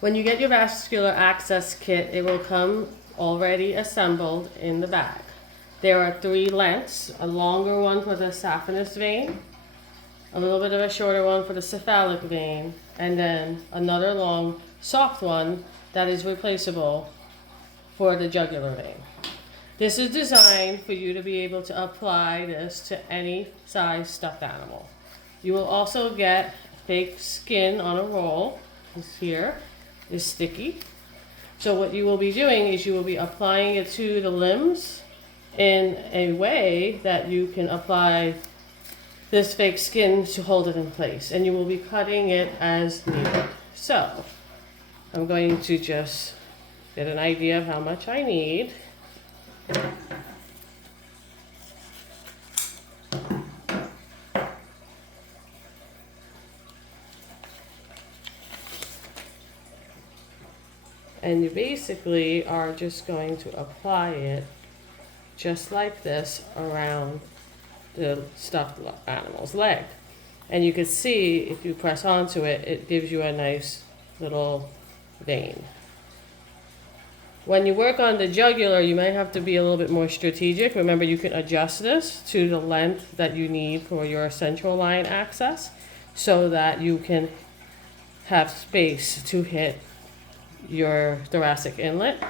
When you get your vascular access kit, it will come already assembled in the bag. There are 3 lengths, a longer one for the saphenous vein, a little bit of a shorter one for the cephalic vein, and then another long, soft one that is replaceable for the jugular vein. This is designed for you to be able to apply this to any size stuffed animal. You will also get fake skin on a roll. This here is sticky. So what you will be doing is you will be applying it to the limbs in a way that you can apply this fake skin to hold it in place, and you will be cutting it as needed. So I'm going to just get an idea of how much I need. And you basically are just going to apply it just like this around the stuffed animal's leg. And you can see if you press onto it, it gives you a nice little vein. When you work on the jugular, you might have to be a little bit more strategic. Remember, you can adjust this to the length that you need for your central line access so that you can have space to hit your thoracic inlet.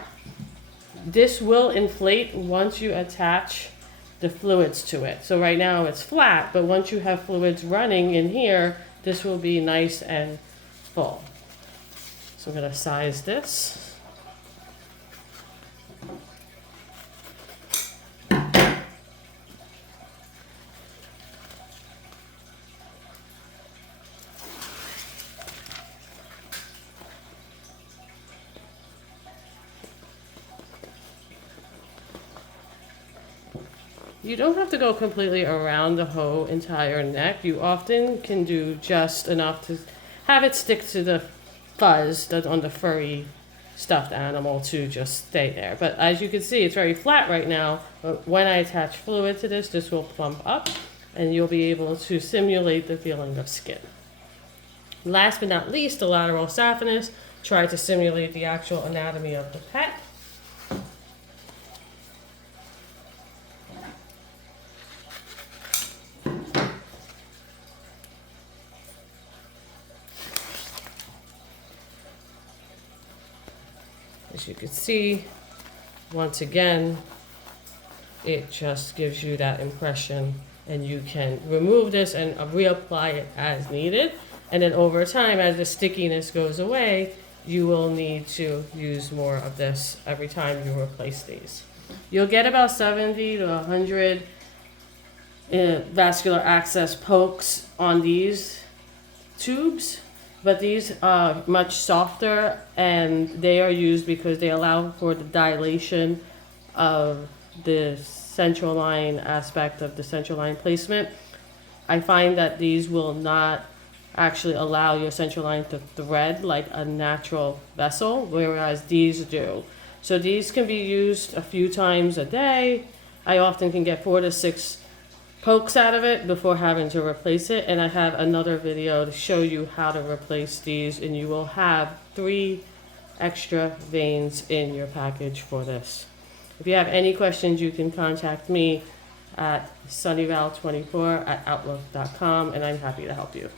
This will inflate once you attach the fluids to it. So right now it's flat, but once you have fluids running in here, this will be nice and full. So I'm going to size this. You don't have to go completely around the whole entire neck. You often can do just enough to have it stick to the fuzz that's on the furry stuffed animal to just stay there. But as you can see, it's very flat right now. But when I attach fluid to this, this will plump up and you'll be able to simulate the feeling of skin. Last but not least, the lateral saphenous. Try to simulate the actual anatomy of the pet. As you can see, once again, it just gives you that impression, and you can remove this and reapply it as needed. And then over time, as the stickiness goes away, you will need to use more of this every time you replace these. You'll get about 70 to 100 vascular access pokes on these tubes. But these are much softer, and they are used because they allow for the dilation of the central line aspect of the central line placement. I find that these will not actually allow your central line to thread like a natural vessel, whereas these do. So these can be used a few times a day. I often can get 4 to 6 pokes out of it before having to replace it, and I have another video to show you how to replace these, and you will have 3 extra veins in your package for this. If you have any questions, you can contact me at sunnyval24@outlook.com, and I'm happy to help you.